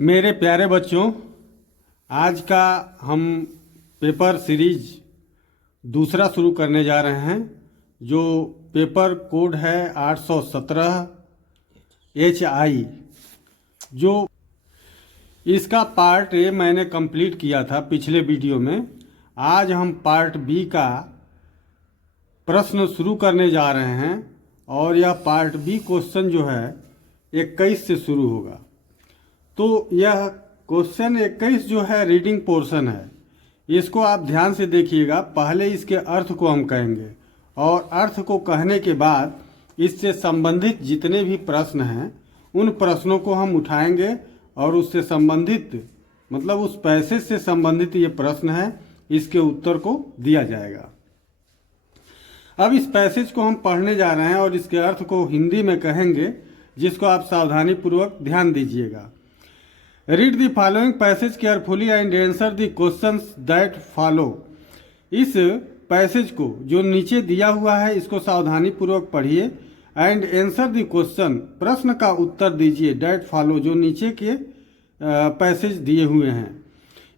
मेरे प्यारे बच्चों, आज का हम पेपर सीरीज दूसरा शुरू करने जा रहे हैं। जो पेपर कोड है 817 HI। जो इसका पार्ट ए मैंने कंप्लीट किया था पिछले वीडियो में। आज हम पार्ट बी का प्रश्न शुरू करने जा रहे हैं और यह पार्ट बी क्वेश्चन जो है 21 से शुरू होगा। तो यह क्वेश्चन 21 जो है रीडिंग पोर्शन है, इसको आप ध्यान से देखिएगा। पहले इसके अर्थ को हम कहेंगे और अर्थ को कहने के बाद इससे संबंधित जितने भी प्रश्न हैं उन प्रश्नों को हम उठाएंगे और उससे संबंधित मतलब उस पैसेज से संबंधित ये प्रश्न है, इसके उत्तर को दिया जाएगा। अब इस पैसेज को हम पढ़ने जा रहे हैं और इसके अर्थ को हिंदी में कहेंगे, जिसको आप सावधानी पूर्वक ध्यान दीजिएगा। Read the following passage carefully and answer the questions that follow. इस पैसेज को जो नीचे दिया हुआ है इसको सावधानी पूर्वक पढ़िए एंड आंसर द क्वेश्चन, प्रश्न का उत्तर दीजिए, दैट फॉलो, जो नीचे के पैसेज दिए हुए हैं।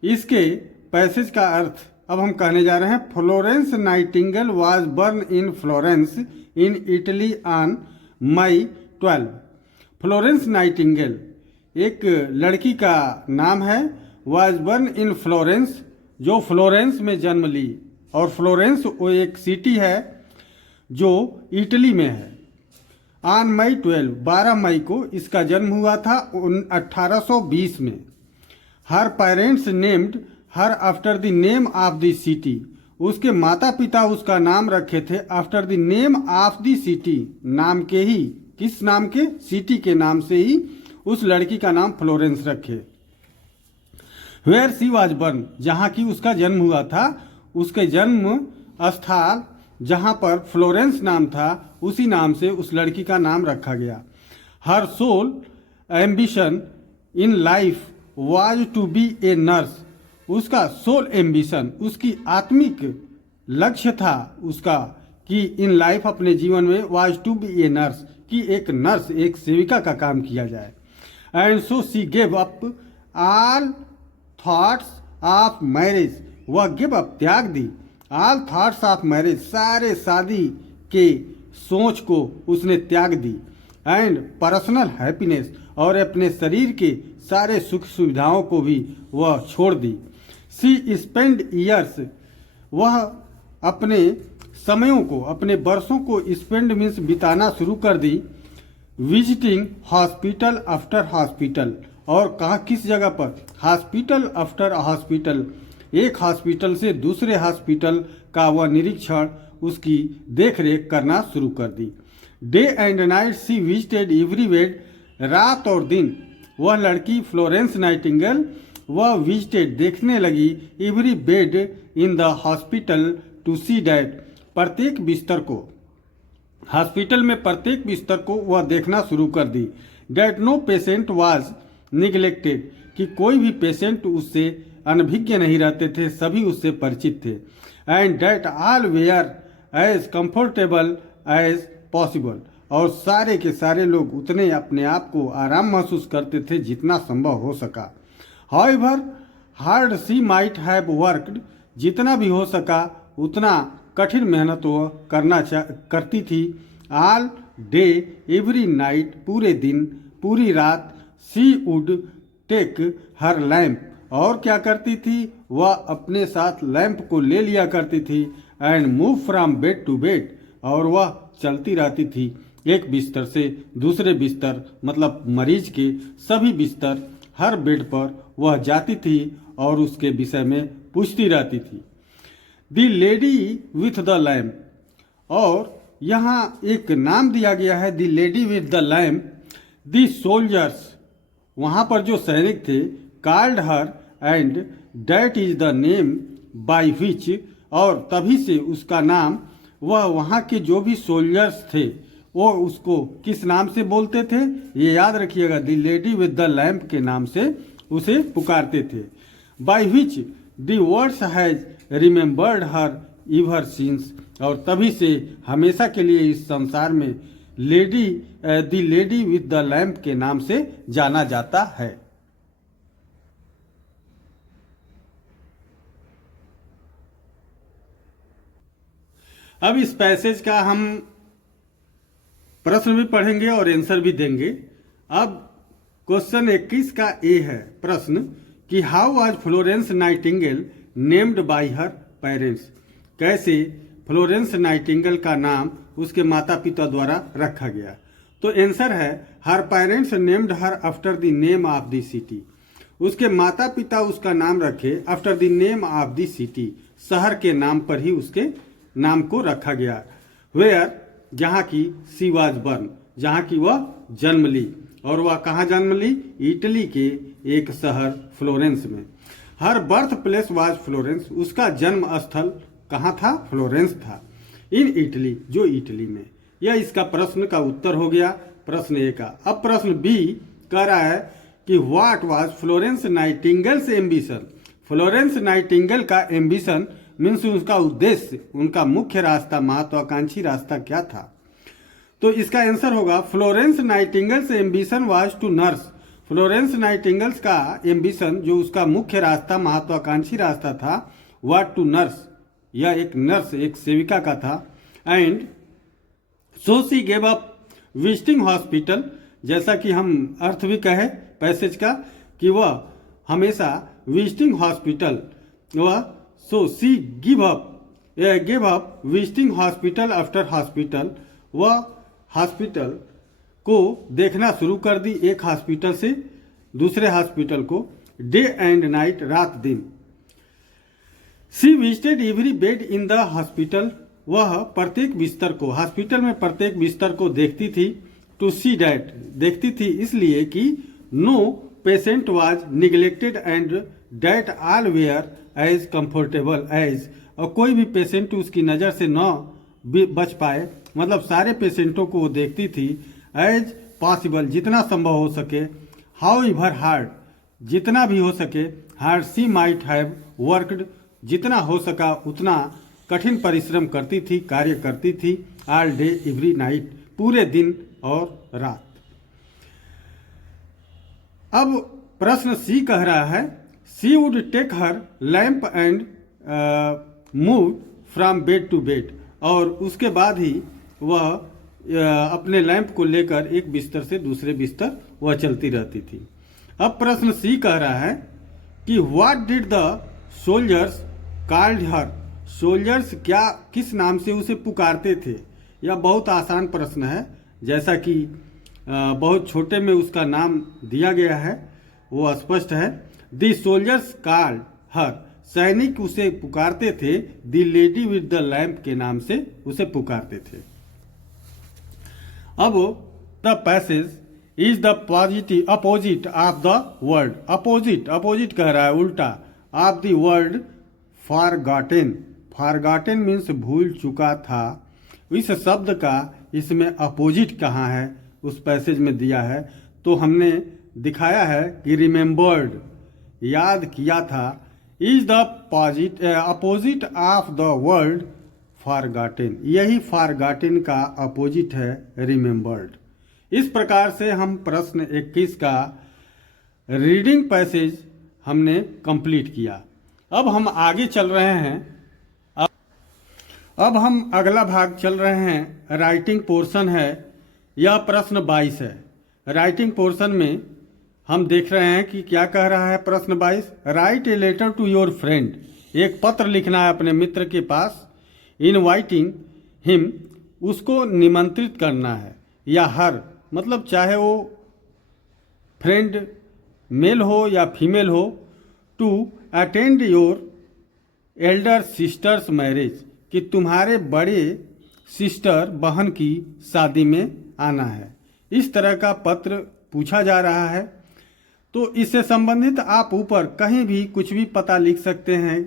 इसके पैसेज का अर्थ अब हम कहने जा रहे हैं। Florence Nightingale was born in Florence in Italy on May 12। Florence Nightingale एक लड़की का नाम है। वाज बर्न इन फ्लोरेंस, जो फ्लोरेंस में जन्म ली, और फ्लोरेंस वो एक सिटी है जो इटली में है। ऑन मई 12 मई को इसका जन्म हुआ था 1820 में। Her parents named her after the name of the city. उसके माता पिता उसका नाम रखे थे after the name of the city, नाम के ही, किस नाम के, सिटी के नाम से ही उस लड़की का नाम फ्लोरेंस रखे। वेयर सी वाज बर्न, जहाँ की उसका जन्म हुआ था, उसके जन्म स्थल जहाँ पर फ्लोरेंस नाम था उसी नाम से उस लड़की का नाम रखा गया। Her soul ambition in life was to be a nurse. उसका सोल एम्बिशन, उसकी आत्मिक लक्ष्य था उसका कि इन लाइफ, अपने जीवन में, was to be a nurse, कि एक नर्स, एक सेविका का काम किया जाए। And so she gave up all thoughts of marriage. वह गिव अप, त्याग दी, ऑल थॉट्स ऑफ मैरिज, सारे शादी के सोच को उसने त्याग दी। एंड पर्सनल हैप्पीनेस, और अपने शरीर के सारे सुख सुविधाओं को भी वह छोड़ दी। सी स्पेंड ईयर्स, वह अपने समयों को, अपने वर्षों को, स्पेंड मीन्स बिताना शुरू कर दी। विजिटिंग हॉस्पिटल आफ्टर हॉस्पिटल, और कहा किस जगह पर, हॉस्पिटल आफ्टर हॉस्पिटल, एक हॉस्पिटल से दूसरे हॉस्पिटल का वह निरीक्षण, उसकी देखरेख करना शुरू कर दी। Day and night she visited everywhere, रात और दिन वह लड़की फ्लोरेंस नाइटिंगेल वह विजिटेड, देखने लगी, every bed in the hospital to see that, प्रत्येक बिस्तर को, हॉस्पिटल में प्रत्येक बिस्तर को वह देखना शुरू कर दी। That no patient was neglected, कि कोई भी पेशेंट उससे अनभिज्ञ नहीं रहते थे, सभी उससे परिचित थे। And that all were as comfortable as possible, और सारे के सारे लोग उतने अपने आप को आराम महसूस करते थे जितना संभव हो सका। However hard she might have worked, जितना भी हो सका उतना कठिन मेहनत वो करती थी। ऑल डे एवरी नाइट, पूरे दिन पूरी रात। सी वुड टेक हर लैम्प, और क्या करती थी, वह अपने साथ लैंप को ले लिया करती थी। And move from bed to bed, और वह चलती रहती थी एक बिस्तर से दूसरे बिस्तर, मतलब मरीज के सभी बिस्तर, हर बेड पर वह जाती थी और उसके विषय में पूछती रहती थी। The lady with the lamp, और यहाँ एक नाम दिया गया है, the lady with the lamp. The soldiers, वहाँ पर जो सैनिक थे, called her and that is the name by which, और तभी से उसका नाम, वह वहाँ के जो भी सोल्जर्स थे वो उसको किस नाम से बोलते थे, ये याद रखिएगा, the lady with the lamp के नाम से उसे पुकारते थे। By which the words has remembered her ever since, और तभी से हमेशा के लिए इस संसार में the lady with the lamp के नाम से जाना जाता है। अब इस पैसेज का हम प्रश्न भी पढ़ेंगे और आंसर भी देंगे। अब क्वेश्चन 21 का ए है प्रश्न कि how was Florence Nightingale named by her parents. कैसे फ्लोरेंस नाइटिंगेल का नाम उसके माता पिता द्वारा रखा गया। तो आंसर है her parents named her after the name of the city. उसके माता पिता उसका नाम रखे after the name of the city, शहर के नाम पर ही उसके नाम को रखा गया। वेयर, जहाँ की सी वाज बर्न, जहाँ की वह जन्म ली, और वह कहाँ जन्म ली, इटली के एक शहर फ्लोरेंस में। हर बर्थ प्लेस वाज फ्लोरेंस, उसका जन्म स्थल कहाँ था, फ्लोरेंस था। इन इटली, जो इटली में। यह इसका प्रश्न का उत्तर हो गया प्रश्न ए का। अब प्रश्न बी कह रहा है कि what was Florence Nightingale's ambition. Florence Nightingale का एम्बिशन मीन्स उसका उद्देश्य, उनका मुख्य रास्ता, महत्वाकांक्षी रास्ता क्या था। तो इसका आंसर होगा Florence Nightingale's ambition was to nurse. Florence Nightingale's का एम्बिशन, जो उसका मुख्य रास्ता, महत्वाकांक्षी रास्ता था, वाज टू नर्स, यह एक नर्स, एक सेविका का था। And so she gave up visiting hospital, जैसा कि हम अर्थ भी कहे पैसेज का कि वह हमेशा विजिटिंग हॉस्पिटल, वह so she give up visiting hospital after hospital, वह हॉस्पिटल को देखना शुरू कर दी, एक हॉस्पिटल से दूसरे हॉस्पिटल को, डे एंड नाइट, रात दिन। She visited every bed in the hospital, वह प्रत्येक बिस्तर को, हॉस्पिटल में प्रत्येक बिस्तर को देखती थी। टू सी डैट, देखती थी इसलिए कि no patient was neglected and that all were as comfortable as, और कोई भी पेशेंट उसकी नज़र से न बच पाए, मतलब सारे पेशेंटों को वो देखती थी। एज पॉसिबल, जितना संभव हो सके। हाउ एवर हार्ड, जितना भी हो सके। Hard she might have worked, जितना हो सका उतना कठिन परिश्रम करती थी, कार्य करती थी। ऑल डे एवरी नाइट, पूरे दिन और रात। अब प्रश्न सी कह रहा है she would take her lamp and move from bed to bed, और उसके बाद ही वह अपने लैंप को लेकर एक बिस्तर से दूसरे बिस्तर वह चलती रहती थी। अब प्रश्न सी कह रहा है कि what did the soldiers called her. Soldiers क्या, किस नाम से उसे पुकारते थे। यह बहुत आसान प्रश्न है, जैसा कि बहुत छोटे में उसका नाम दिया गया है, वो स्पष्ट है। द सोल्जर्स कॉल्ड हर, सैनिक उसे पुकारते थे the lady with the lamp के नाम से उसे पुकारते थे। अब the passage is the positive opposite of the word. Opposite, opposite कह रहा है उल्टा, of the word forgotten. Forgotten means भूल चुका था। इस शब्द का इसमें अपोजिट कहाँ है उस पैसेज में दिया है, तो हमने दिखाया है कि रिमेम्बर्ड, याद किया था। Is the opposite of the word forgotten, यही फॉरगॉटेन का अपोजिट है रिमेम्बर्ड। इस प्रकार से हम प्रश्न 21 का रीडिंग पैसेज हमने कंप्लीट किया। अब हम आगे चल रहे हैं। अब हम अगला भाग चल रहे हैं, राइटिंग पोर्शन है। यह प्रश्न 22 है। राइटिंग पोर्शन में हम देख रहे हैं कि क्या कह रहा है प्रश्न 22। Write a letter to your friend, एक पत्र लिखना है अपने मित्र के पास। इनवाइटिंग हिम, उसको निमंत्रित करना है, या हर, मतलब चाहे वो फ्रेंड मेल हो या फीमेल हो। To attend your elder sister's marriage, कि तुम्हारे बड़े सिस्टर, बहन की शादी में आना है। इस तरह का पत्र पूछा जा रहा है। तो इससे संबंधित आप ऊपर कहीं भी कुछ भी पता लिख सकते हैं,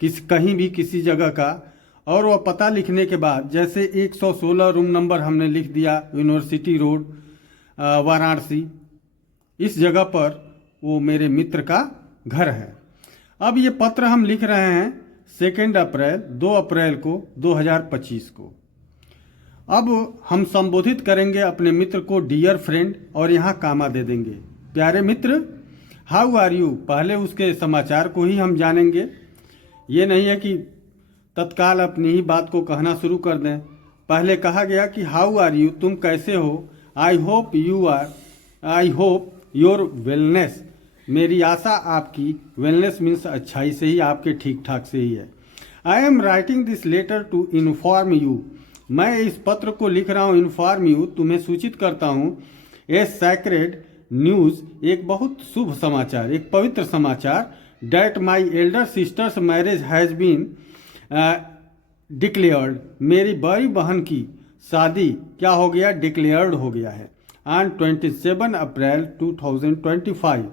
कहीं भी किसी जगह का। और वह पता लिखने के बाद जैसे 116 रूम नंबर हमने लिख दिया, यूनिवर्सिटी रोड वाराणसी, इस जगह पर वो मेरे मित्र का घर है। अब ये पत्र हम लिख रहे हैं 2 अप्रैल 2 अप्रैल को 2025 को। अब हम संबोधित करेंगे अपने मित्र को डियर फ्रेंड, और यहाँ कामा दे देंगे। प्यारे मित्र, हाउ आर यू, पहले उसके समाचार को ही हम जानेंगे। ये नहीं है कि तत्काल अपनी ही बात को कहना शुरू कर दें। पहले कहा गया कि हाउ आर यू, तुम कैसे हो। आई होप योर वेलनेस, मेरी आशा आपकी, वेलनेस मीन्स अच्छाई से ही, आपके ठीक ठाक से ही है। I am writing this letter to inform you, मैं इस पत्र को लिख रहा हूँ, इन्फॉर्म यू, तुम्हें सूचित करता हूँ। ए सैक्रेड न्यूज़, एक बहुत शुभ समाचार, एक पवित्र समाचार। That my elder sister's marriage has been declared, मेरी बड़ी बहन की शादी क्या हो गया, डिक्लेयर्ड हो गया है। ऑन 27 अप्रैल 2025,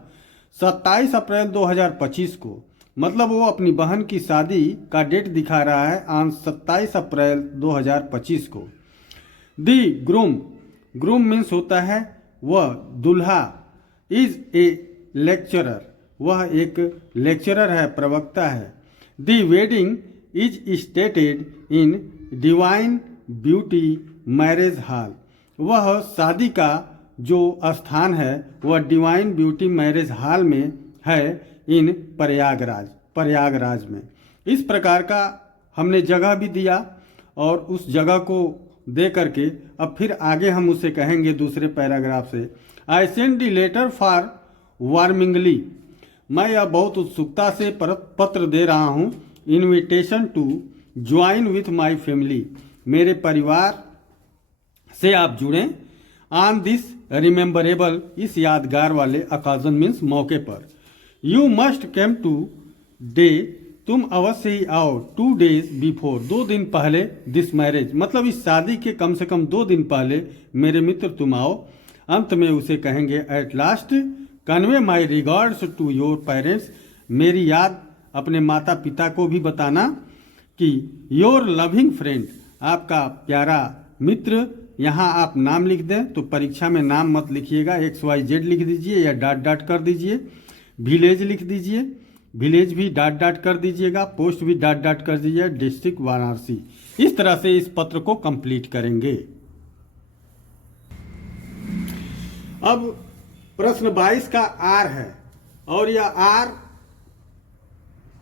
27 अप्रैल 2025 को, मतलब वो अपनी बहन की शादी का डेट दिखा रहा है ऑन 27 अप्रैल 2025 को। दी ग्रूम मीन्स होता है वह दूल्हा, इज ए लेक्चरर, वह एक लेक्चरर है, प्रवक्ता है। The wedding is stated in divine beauty marriage hall, वह शादी का जो स्थान है वह डिवाइन ब्यूटी मैरिज हॉल में है, इन प्रयागराज में। इस प्रकार का हमने जगह भी दिया और उस जगह को दे करके अब फिर आगे हम उसे कहेंगे दूसरे पैराग्राफ से। I send the letter for warmingly, मैं यह बहुत उत्सुकता से पत्र दे रहा हूँ। Invitation to join with my family, मेरे परिवार से आप जुड़ें। ऑन दिस रिमेम्बरेबल, इस यादगार वाले अकाजन मीन्स मौके पर। You must came today, तुम अवश्य ही आओ। 2 days बिफोर, 2 दिन पहले दिस मैरिज, मतलब इस शादी के कम से कम 2 दिन पहले मेरे मित्र तुम आओ। अंत में उसे कहेंगे at last convey my regards to your parents, मेरी याद अपने माता पिता को भी बताना कि योर लविंग फ्रेंड, आपका प्यारा मित्र। यहाँ आप नाम लिख दें तो परीक्षा में नाम मत लिखिएगा, XYZ लिख दीजिए या डॉट कर दीजिए। विलेज लिख दीजिए, विलेज भी डॉट कर दीजिएगा। पोस्ट भी डॉट कर दीजिए, डिस्ट्रिक्ट वाराणसी। इस तरह से इस पत्र को कंप्लीट करेंगे। अब प्रश्न 22 का आर है और यह आर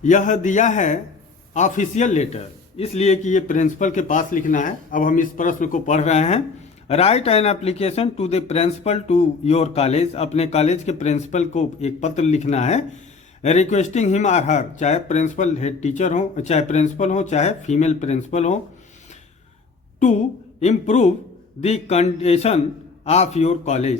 यह दिया है ऑफिशियल लेटर, इसलिए कि ये प्रिंसिपल के पास लिखना है। अब हम इस प्रश्न को पढ़ रहे हैं। Write an application to the principal to your college, अपने कॉलेज के प्रिंसिपल को एक पत्र लिखना है। रिक्वेस्टिंग हिम और हर, चाहे प्रिंसिपल हेड टीचर हो, चाहे प्रिंसिपल हो, चाहे फीमेल प्रिंसिपल हो, to improve the condition of your college,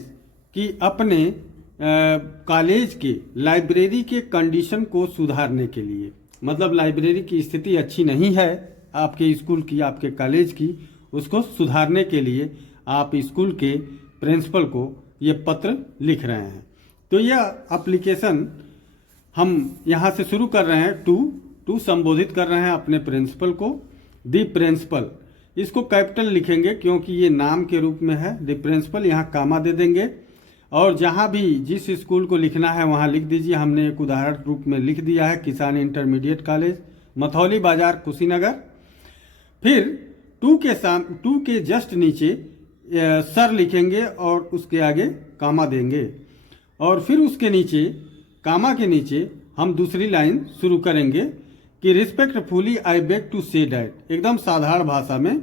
कि अपने कॉलेज के लाइब्रेरी के कंडीशन को सुधारने के लिए, मतलब लाइब्रेरी की स्थिति अच्छी नहीं है आपके स्कूल की, आपके कॉलेज की, उसको सुधारने के लिए आप स्कूल के प्रिंसिपल को ये पत्र लिख रहे हैं। तो यह एप्लीकेशन हम यहाँ से शुरू कर रहे हैं। टू संबोधित कर रहे हैं अपने प्रिंसिपल को। दी प्रिंसिपल, इसको कैपिटल लिखेंगे क्योंकि ये नाम के रूप में है। दी प्रिंसिपल, यहाँ कामा दे देंगे और जहाँ भी जिस स्कूल को लिखना है वहाँ लिख दीजिए। हमने एक उदाहरण रूप में लिख दिया है किसान इंटरमीडिएट कॉलेज, मथौली बाजार, कुशीनगर। फिर टू के जस्ट नीचे सर लिखेंगे और उसके आगे कामा देंगे और फिर उसके नीचे कामा के नीचे हम दूसरी लाइन शुरू करेंगे कि respectfully I beg to say that, एकदम साधारण भाषा में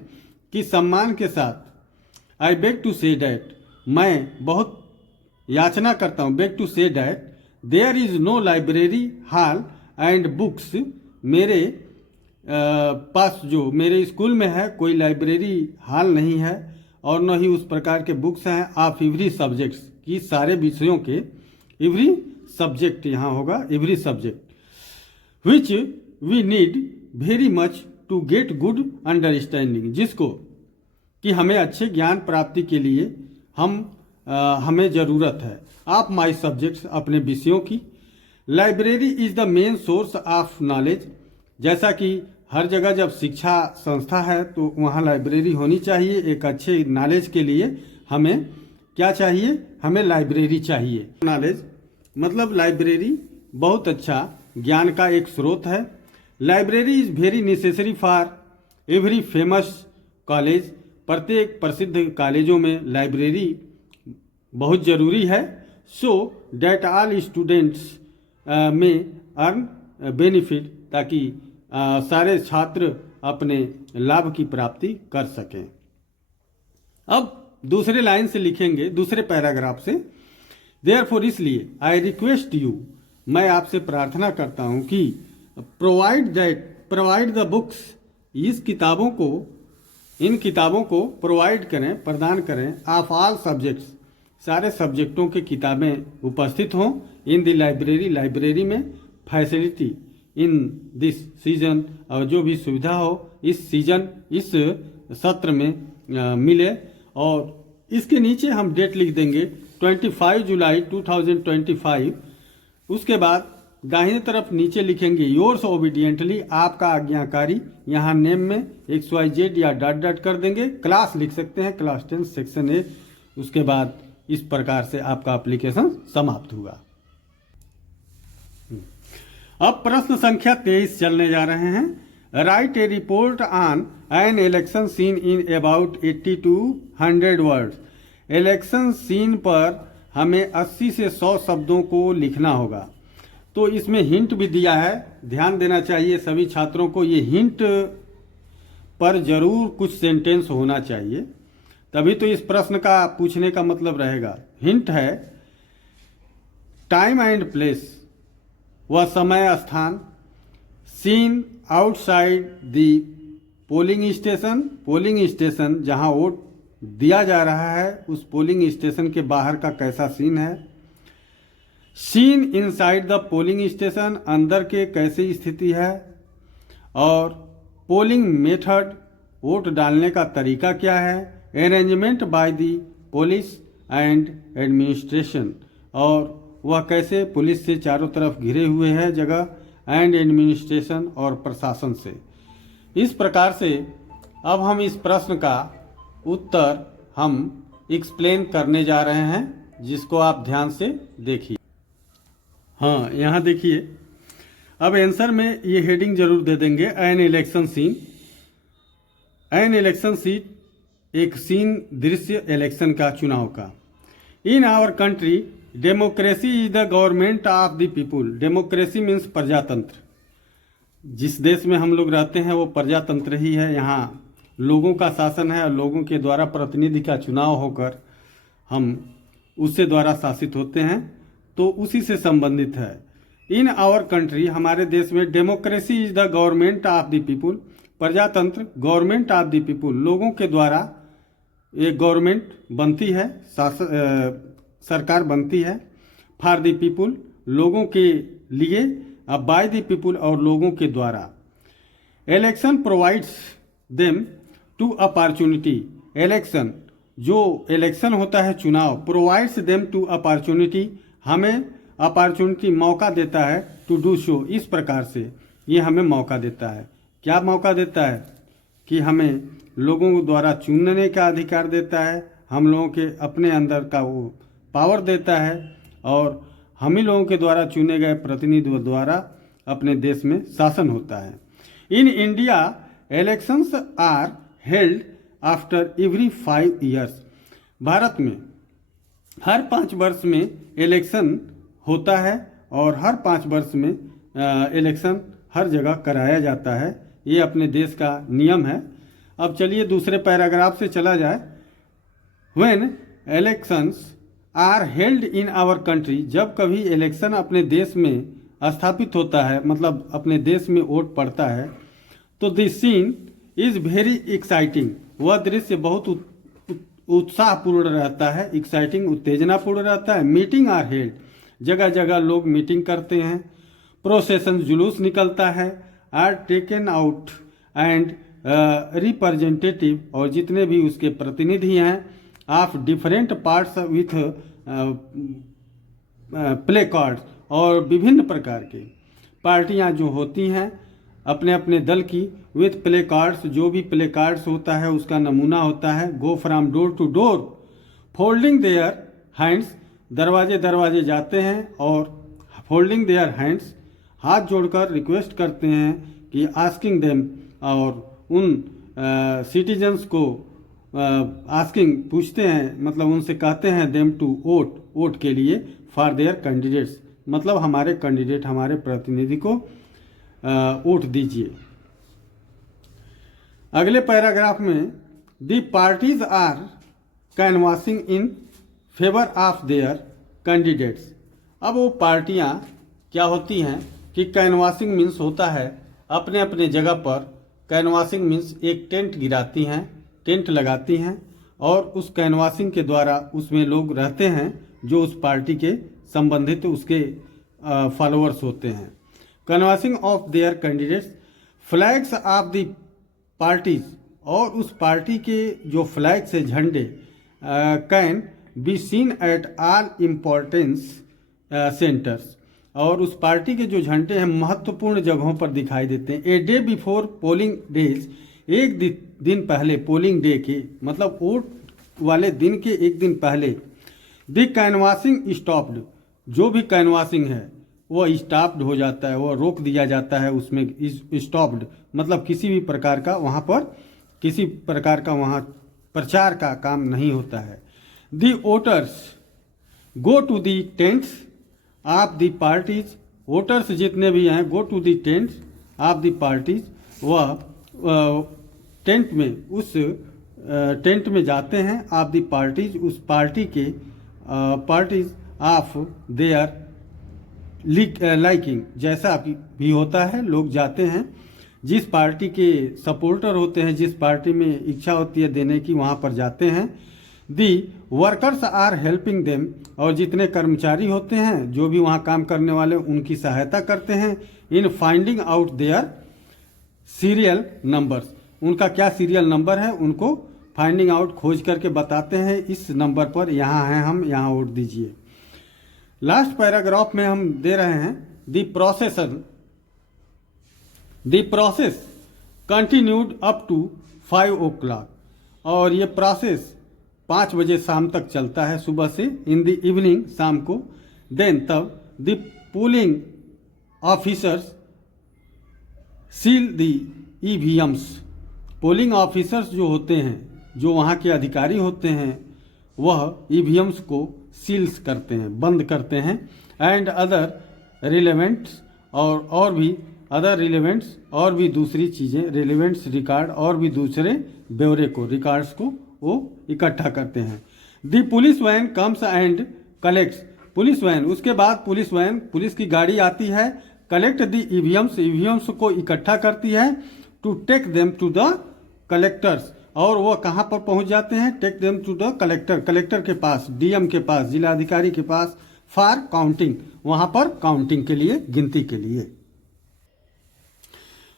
कि सम्मान के साथ। I beg to say that, मैं बहुत याचना करता हूँ। Beg to say that there is no library hall and books, मेरे पास जो मेरे स्कूल में है कोई लाइब्रेरी हॉल नहीं है और न ही उस प्रकार के बुक्स हैं ऑफ एवरी सब्जेक्ट्स, की सारे विषयों के। एवरी सब्जेक्ट यहाँ होगा, every subject. Which we need very much to get good understanding, जिसको कि हमें अच्छे ज्ञान प्राप्ति के लिए हमें ज़रूरत है। आप माई सब्जेक्ट्स, अपने विषयों की। Library is the main source of knowledge, जैसा कि हर जगह जब शिक्षा संस्था है तो वहाँ लाइब्रेरी होनी चाहिए। एक अच्छे नॉलेज के लिए हमें क्या चाहिए, हमें लाइब्रेरी चाहिए। नॉलेज मतलब लाइब्रेरी बहुत अच्छा ज्ञान का एक स्रोत है। Library is very necessary for every famous college, प्रत्येक प्रसिद्ध कॉलेजों में लाइब्रेरी बहुत ज़रूरी है। सो डैट ऑल स्टूडेंट्स में अर्न बेनिफिट, ताकि सारे छात्र अपने लाभ की प्राप्ति कर सकें। अब दूसरे लाइन से लिखेंगे, दूसरे पैराग्राफ से, देयरफॉर इसलिए आई रिक्वेस्ट यू, मैं आपसे प्रार्थना करता हूं कि प्रोवाइड द बुक्स, इन किताबों को प्रोवाइड करें, प्रदान करें, ऑफ ऑल सब्जेक्ट्स, सारे सब्जेक्टों की किताबें उपस्थित हों, इन द लाइब्रेरी में, फैसिलिटी इन दिस सीजन, और जो भी सुविधा हो इस सीजन, इस सत्र में मिले। और इसके नीचे हम डेट लिख देंगे 25 जुलाई 2025। उसके बाद दाहिने तरफ नीचे लिखेंगे योर्स ओबीडियंटली, आपका आज्ञाकारी, यहाँ नेम में XYZ या डॉट डॉट कर देंगे, क्लास लिख सकते हैं, क्लास 10 सेक्शन A। उसके बाद इस प्रकार से आपका एप्लीकेशन समाप्त हुआ। अब प्रश्न संख्या 23 चलने जा रहे हैं। Write a report on an election scene in about 80 to 100 words. Election scene पर हमें 80 से 100 शब्दों को लिखना होगा। तो इसमें हिंट भी दिया है, ध्यान देना चाहिए सभी छात्रों को। ये हिंट पर जरूर कुछ सेंटेंस होना चाहिए, तभी तो इस प्रश्न का पूछने का मतलब रहेगा। हिंट है टाइम एंड प्लेस, वह समय स्थान, scene outside the polling station जहां वोट दिया जा रहा है उस पोलिंग स्टेशन के बाहर का कैसा सीन है, scene inside the polling station, अंदर के कैसी स्थिति है, और पोलिंग मेथड, वोट डालने का तरीका क्या है, arrangement by the police and administration, और वह कैसे पुलिस से चारों तरफ घिरे हुए है जगह, एंड एडमिनिस्ट्रेशन और प्रशासन से। इस प्रकार से अब हम इस प्रश्न का उत्तर हम एक्सप्लेन करने जा रहे हैं, जिसको आप ध्यान से देखिए। हाँ, यहाँ देखिए, अब आंसर में ये हेडिंग जरूर दे देंगे, an election scene. An election scene एक सीन, दृश्य इलेक्शन का, चुनाव का। In our country democracy is the government of the people. Democracy means प्रजातंत्र। जिस देश में हम लोग रहते हैं वो प्रजातंत्र ही है। यहाँ लोगों का शासन है और लोगों के द्वारा प्रतिनिधि का चुनाव होकर हम उससे द्वारा शासित होते हैं, तो उसी से संबंधित है। इन आवर कंट्री, हमारे देश में, democracy is the government of the people, प्रजातंत्र, गवर्नमेंट ऑफ द पीपुल, लोगों के द्वारा एक गवर्नमेंट बनती है, सरकार बनती है, फॉर द पीपुल, लोगों के लिए, बाय द पीपुल, और लोगों के द्वारा। Election provides them to opportunity. Election, जो इलेक्शन होता है चुनाव, प्रोवाइड्स देम टू अपॉर्चुनिटी, हमें अपॉर्चुनिटी, मौका देता है, टू डू शो, इस प्रकार से ये हमें मौका देता है। क्या मौका देता है कि हमें लोगों द्वारा चुनने का अधिकार देता है, हम लोगों के अपने अंदर का वो पावर देता है, और हम ही लोगों के द्वारा चुने गए प्रतिनिधियों द्वारा अपने देश में शासन होता है। In India elections are held after every 5 years. भारत में हर 5 वर्ष में इलेक्शन होता है, और हर 5 वर्ष में इलेक्शन हर जगह कराया जाता है। ये अपने देश का नियम है। अब चलिए दूसरे पैराग्राफ से चला जाए। When elections are held in our country, जब कभी इलेक्शन अपने देश में स्थापित होता है, मतलब अपने देश में वोट पड़ता है, तो this scene is very exciting, वह दृश्य बहुत उत्साहपूर्ण रहता है, एक्साइटिंग, उत्तेजनापूर्ण रहता है। मीटिंग आर हेल्ड, जगह जगह लोग मीटिंग करते हैं। प्रोसेशन, जुलूस निकलता है। Are taken out and representative, और जितने भी उसके प्रतिनिधि हैं, of different parts with placards, और विभिन्न प्रकार के पार्टियां जो होती हैं अपने अपने दल की, विथ प्ले कार्ड्स, जो भी प्ले कार्ड्स होता है उसका नमूना होता है। Go from door to door, folding their hands, दरवाजे दरवाजे जाते हैं और फोल्डिंग देयर हैंड्स, हाथ जोड़कर रिक्वेस्ट करते हैं कि आस्किंग देम, और उन सिटीजन्स को आस्किंग, पूछते हैं, मतलब उनसे कहते हैं, देम टू वोट, वोट के लिए, फॉर देयर कैंडिडेट्स, मतलब हमारे कैंडिडेट, हमारे प्रतिनिधि को वोट दीजिए। अगले पैराग्राफ में the parties are canvassing in favour of their candidates. अब वो पार्टियां क्या होती हैं कि कैनवासिंग मीन्स होता है अपने अपने जगह पर, कैनवासिंग मीन्स एक टेंट गिराती हैं, टेंट लगाती हैं और उस कैनवासिंग के द्वारा उसमें लोग रहते हैं जो उस पार्टी के संबंधित उसके फॉलोअर्स होते हैं। Canvassing of their candidates, flags of the parties, और उस पार्टी के जो फ्लैग्स है, झंडे, can be seen at all importance centres, और उस पार्टी के जो झंडे हैं महत्वपूर्ण जगहों पर दिखाई देते हैं। A day before polling days, एक दिन पहले पोलिंग डे के मतलब वोट वाले दिन के एक दिन पहले, द कैनवासिंग स्टॉप्ड, जो भी कैनवासिंग है वो स्टॉप्ड हो जाता है, वो रोक दिया जाता है उसमें। स्टॉप्ड मतलब किसी भी प्रकार का वहाँ पर किसी प्रकार का वहाँ प्रचार का काम नहीं होता है। The voters go to the tents of the parties, voters जितने भी हैं go to the tents of the parties, वह टेंट में उस टेंट में जाते हैं ऑफ द पार्टीज, उस पार्टी के पार्टीज ऑफ देयर लाइकिंग, जैसा भी होता है लोग जाते हैं जिस पार्टी के सपोर्टर होते हैं, जिस पार्टी में इच्छा होती है देने की वहाँ पर जाते हैं। The workers are helping them, और जितने कर्मचारी होते हैं जो भी वहाँ काम करने वाले उनकी सहायता करते हैं। In finding out their serial numbers, उनका क्या सीरियल नंबर है उनको फाइंडिंग आउट खोज करके बताते हैं, इस नंबर पर यहाँ हैं हम, यहाँ वोट दीजिए। लास्ट पैराग्राफ में हम दे रहे हैं the process continued up to 5 o'clock, और ये प्रोसेस 5 बजे शाम तक चलता है, सुबह से, इन द इवनिंग, शाम को। देन तब the polling officers seal the EVMs, polling officers जो होते हैं, जो वहाँ के अधिकारी होते हैं, वह ईवीएम्स को सील्स करते हैं, बंद करते हैं। एंड अदर रिलेवेंट्स, और भी अदर रिलेवेंट्स, और भी दूसरी चीज़ें, रिलेवेंट्स रिकॉर्ड, और भी दूसरे ब्यौरे को, रिकॉर्ड्स को वो इकट्ठा करते हैं। The police van comes and collects, police van, उसके बाद पुलिस वैन, पुलिस की गाड़ी आती है, कलेक्ट द ईवीएम्स, ईवीएम्स को इकट्ठा करती है, to take them to the collectors, और वो कहाँ पर पहुँच जाते हैं, take them to the collector, collector के पास, डीएम के पास, जिलाधिकारी के पास, फॉर काउंटिंग, वहाँ पर काउंटिंग के लिए, गिनती के लिए।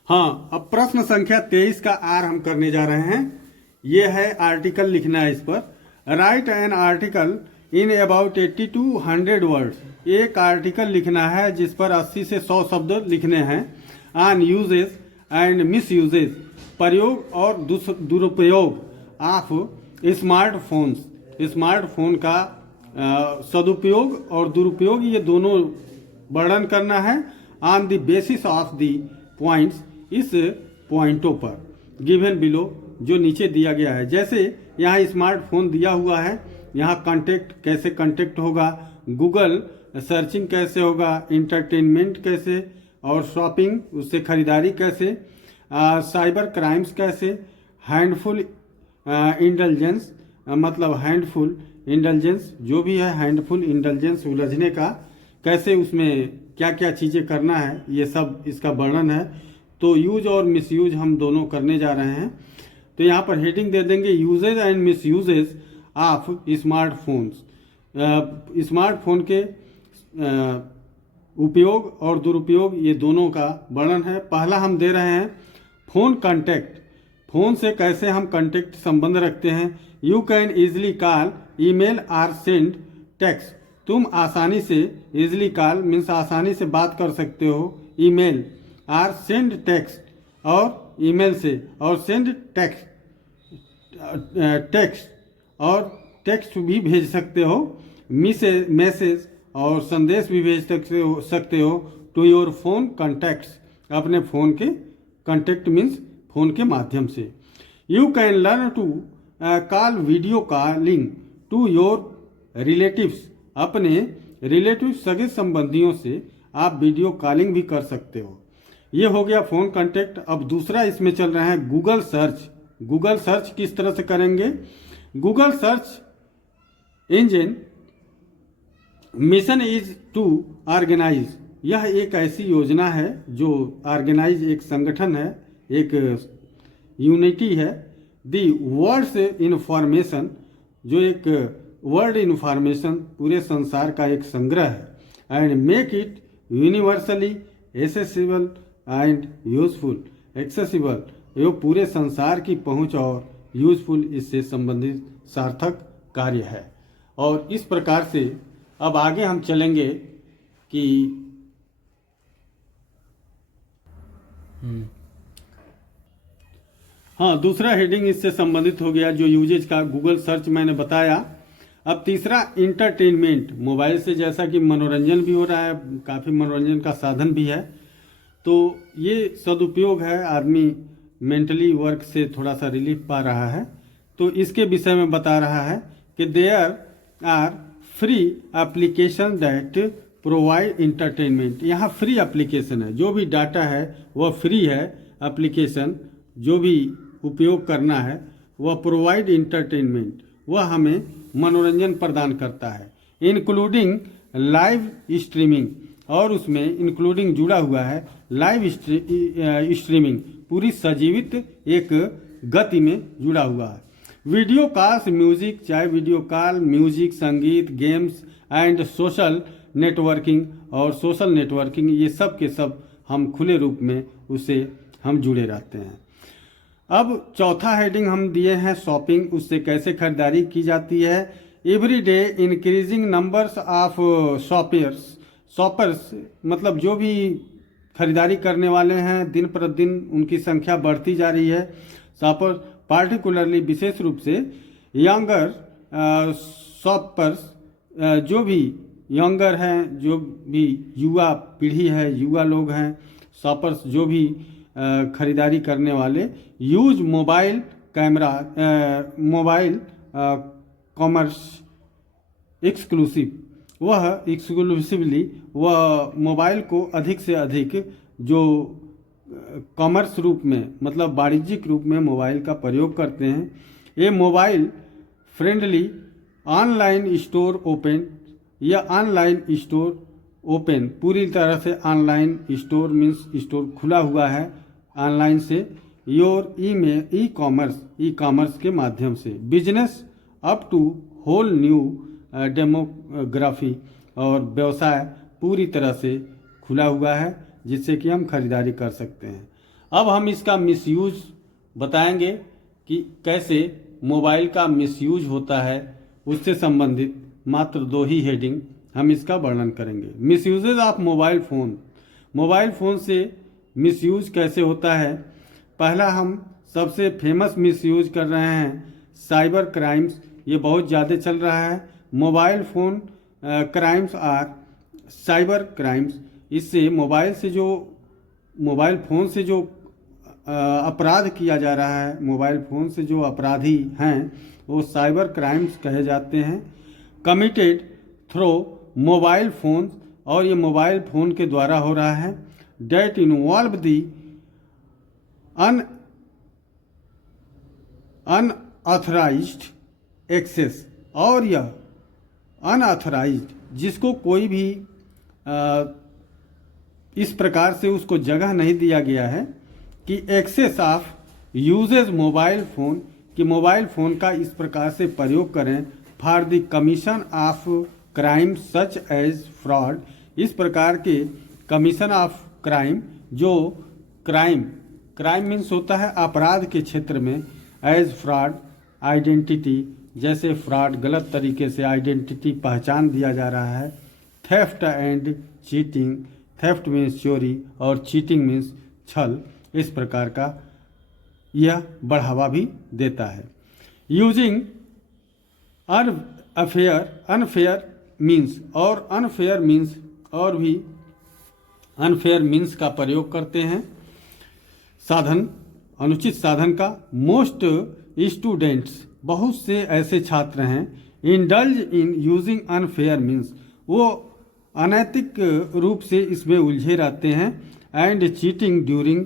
हाँ, अब प्रश्न संख्या 23 का आर हम करने जा रहे हैं। ये है आर्टिकल लिखना है इस पर। Right an article in about 80 to 100 words, एक आर्टिकल लिखना है जिस पर 80 से 100 शब्द लिखने हैं। On usages and misusages, प्रयोग और दुरुपयोग ऑफ स्मार्टफोन्स, स्मार्टफोन का सदुपयोग और दुरुपयोग, ये दोनों वर्णन करना है। On the basis of the points, इस पॉइंटों पर, गिवन बिलो, जो नीचे दिया गया है। जैसे यहाँ स्मार्टफोन दिया हुआ है, यहाँ कांटेक्ट कैसे कांटेक्ट होगा, गूगल सर्चिंग कैसे होगा, इंटरटेनमेंट कैसे, और शॉपिंग, उससे खरीदारी कैसे, साइबर क्राइम्स कैसे, हैंडफुल इंटेलिजेंस, मतलब हैंडफुल इंटेलिजेंस जो भी है, हैंडफुल इंटेलिजेंस उलझने का कैसे, उसमें क्या क्या चीज़ें करना है, ये सब इसका वर्णन है। तो यूज और मिसयूज हम दोनों करने जा रहे हैं। तो यहाँ पर हेडिंग दे देंगे uses and misuses of smartphones, smartphone के उपयोग और दुरुपयोग, ये दोनों का वर्णन है। पहला हम दे रहे हैं फोन कांटेक्ट, फोन से कैसे हम कांटेक्ट संबंध रखते हैं। You can easily call, email or send text, तुम आसानी से, ईजिली कॉल मीन्स आसानी से बात कर सकते हो, ईमेल आर सेंड टेक्स्ट, और ईमेल से, और सेंड टेक्स्ट, टेक्स्ट और टेक्स्ट भी भेज सकते हो, मैसेज और संदेश भी भेज सकते हो टू योर फोन कॉन्टैक्ट्स, अपने फ़ोन के कॉन्टैक्ट मीन्स फ़ोन के माध्यम से। You can learn to call video calling to your relatives, अपने रिलेटिव सगे संबंधियों से आप वीडियो कॉलिंग भी कर सकते हो। ये हो गया फ़ोन कांटेक्ट। अब दूसरा इसमें चल रहा है गूगल सर्च। गूगल सर्च किस तरह से करेंगे? Google search engine mission is to organize, यह एक ऐसी योजना है जो ऑर्गेनाइज, एक संगठन है, एक यूनिटी है, दी वर्ल्ड्स इंफॉर्मेशन, जो एक वर्ल्ड इंफॉर्मेशन पूरे संसार का एक संग्रह है, and make it universally accessible and useful, accessible, ये पूरे संसार की पहुंच और यूजफुल, इससे संबंधित सार्थक कार्य है। और इस प्रकार से अब आगे हम चलेंगे कि हाँ, दूसरा हेडिंग इससे संबंधित हो गया जो यूजेज का गूगल सर्च मैंने बताया। अब तीसरा इंटरटेनमेंट, मोबाइल से जैसा कि मनोरंजन भी हो रहा है, काफ़ी मनोरंजन का साधन भी है, तो ये सदुपयोग है, आदमी मेंटली वर्क से थोड़ा सा रिलीफ पा रहा है। तो इसके विषय में बता रहा है कि there are free application that provide entertainment. यहाँ फ्री एप्लीकेशन है, जो भी डाटा है वह फ्री है, एप्लीकेशन जो भी उपयोग करना है वह प्रोवाइड इंटरटेनमेंट, वह हमें मनोरंजन प्रदान करता है, इंक्लूडिंग लाइव स्ट्रीमिंग, और उसमें इंक्लूडिंग जुड़ा हुआ है लाइव स्ट्रीमिंग, पूरी सजीवित एक गति में जुड़ा हुआ है। वीडियो कॉल्स म्यूजिक, चाहे वीडियो कॉल म्यूजिक, संगीत, गेम्स एंड सोशल नेटवर्किंग, और सोशल नेटवर्किंग, ये सब के सब हम खुले रूप में उससे हम जुड़े रहते हैं। अब चौथा हेडिंग हम दिए हैं शॉपिंग, उससे कैसे खरीदारी की जाती है। Every day increasing numbers of shoppers, मतलब जो भी खरीदारी करने वाले हैं, दिन प्रतिदिन उनकी संख्या बढ़ती जा रही है। शॉपर पार्टिकुलरली, विशेष रूप से यंगर शॉपर्स, जो भी यंगर हैं, जो भी युवा पीढ़ी है, युवा लोग हैं, शॉपर्स जो भी खरीदारी करने वाले, use mobile camera, mobile commerce exclusive, वह एक्सक्लूसिवली वह मोबाइल को अधिक से अधिक जो कॉमर्स रूप में, मतलब वाणिज्यिक रूप में मोबाइल का प्रयोग करते हैं। ये mobile friendly online store open, या ऑनलाइन स्टोर ओपन, पूरी तरह से ऑनलाइन स्टोर मीन्स स्टोर खुला हुआ है ऑनलाइन से, योर ई कॉमर्स के माध्यम से, business up to whole new demography, और व्यवसाय पूरी तरह से खुला हुआ है जिससे कि हम खरीदारी कर सकते हैं। अब हम इसका मिसयूज बताएंगे कि कैसे मोबाइल का मिसयूज होता है, उससे संबंधित मात्र 2 ही हेडिंग हम इसका वर्णन करेंगे। Misuses of mobile phone, mobile phone से मिसयूज कैसे होता है। पहला हम सबसे फेमस मिसयूज कर रहे हैं साइबर क्राइम्स, ये बहुत ज़्यादा चल रहा है। Mobile phone crimes or cyber crimes, इससे मोबाइल फ़ोन से जो अपराध किया जा रहा है, मोबाइल फ़ोन से जो अपराधी हैं वो साइबर क्राइम्स कहे जाते हैं, कमिटेड थ्रू मोबाइल फ़ोन, और ये मोबाइल फ़ोन के द्वारा हो रहा है। डेट इन्वॉल्व दी अनऑथराइज्ड एक्सेस, और यह अनऑथराइज्ड जिसको कोई भी इस प्रकार से उसको जगह नहीं दिया गया है कि excess of uses mobile phone, कि मोबाइल फ़ोन का इस प्रकार से प्रयोग करें for the commission of crime such as fraud, इस प्रकार के कमीशन ऑफ क्राइम, जो क्राइम मीन्स होता है अपराध के क्षेत्र में, एज फ्रॉड आइडेंटिटी, जैसे फ्रॉड गलत तरीके से आइडेंटिटी पहचान दिया जा रहा है, theft and cheating, theft means चोरी और चीटिंग मीन्स छल, इस प्रकार का यह बढ़ावा भी देता है। यूजिंग अनफेयर मीन्स, और अनफेयर मीन्स, और भी अनफेयर मीन्स का प्रयोग करते हैं, साधन, अनुचित साधन का। मोस्ट स्टूडेंट्स, बहुत से ऐसे छात्र हैं, indulge in using unfair means, वो अनैतिक रूप से इसमें उलझे रहते हैं, and cheating during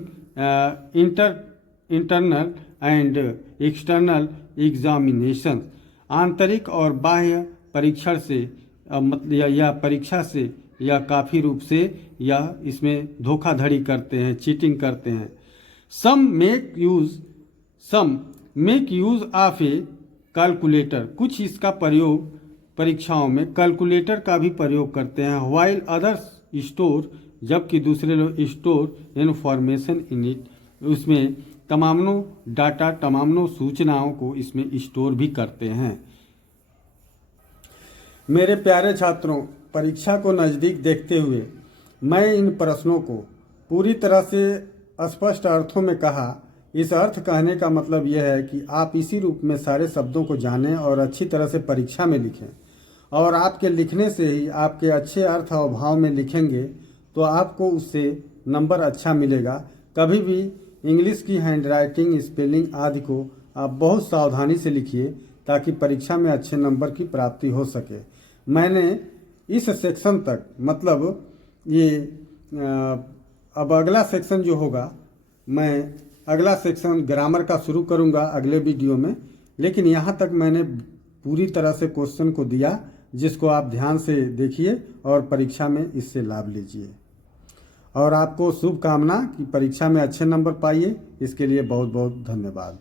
internal and external examination. आंतरिक और बाह्य परीक्षण से या परीक्षा से या काफ़ी रूप से या इसमें धोखाधड़ी करते हैं, चीटिंग करते हैं। Some make use of a calculator, कुछ इसका प्रयोग परीक्षाओं में कैलकुलेटर का भी प्रयोग करते हैं। वाइल अदर्स स्टोर, जबकि दूसरे लोग स्टोर इन्फॉर्मेशन इन इट, उसमें तमामों डाटा, तमामों सूचनाओं को इसमें स्टोर भी करते हैं। मेरे प्यारे छात्रों, परीक्षा को नज़दीक देखते हुए मैं इन प्रश्नों को पूरी तरह से स्पष्ट अर्थों में कहा। इस अर्थ कहने का मतलब यह है कि आप इसी रूप में सारे शब्दों को जानें और अच्छी तरह से परीक्षा में लिखें, और आपके लिखने से ही आपके अच्छे अर्थ और भाव में लिखेंगे तो आपको उससे नंबर अच्छा मिलेगा। कभी भी इंग्लिश की हैंडराइटिंग, स्पेलिंग आदि को आप बहुत सावधानी से लिखिए ताकि परीक्षा में अच्छे नंबर की प्राप्ति हो सके। मैंने इस सेक्शन तक, मतलब ये अब अगला सेक्शन जो होगा, मैं अगला सेक्शन ग्रामर का शुरू करूंगा अगले वीडियो में, लेकिन यहाँ तक मैंने पूरी तरह से क्वेश्चन को दिया, जिसको आप ध्यान से देखिए और परीक्षा में इससे लाभ लीजिए। और आपको शुभकामना कि परीक्षा में अच्छे नंबर पाइए। इसके लिए बहुत बहुत धन्यवाद।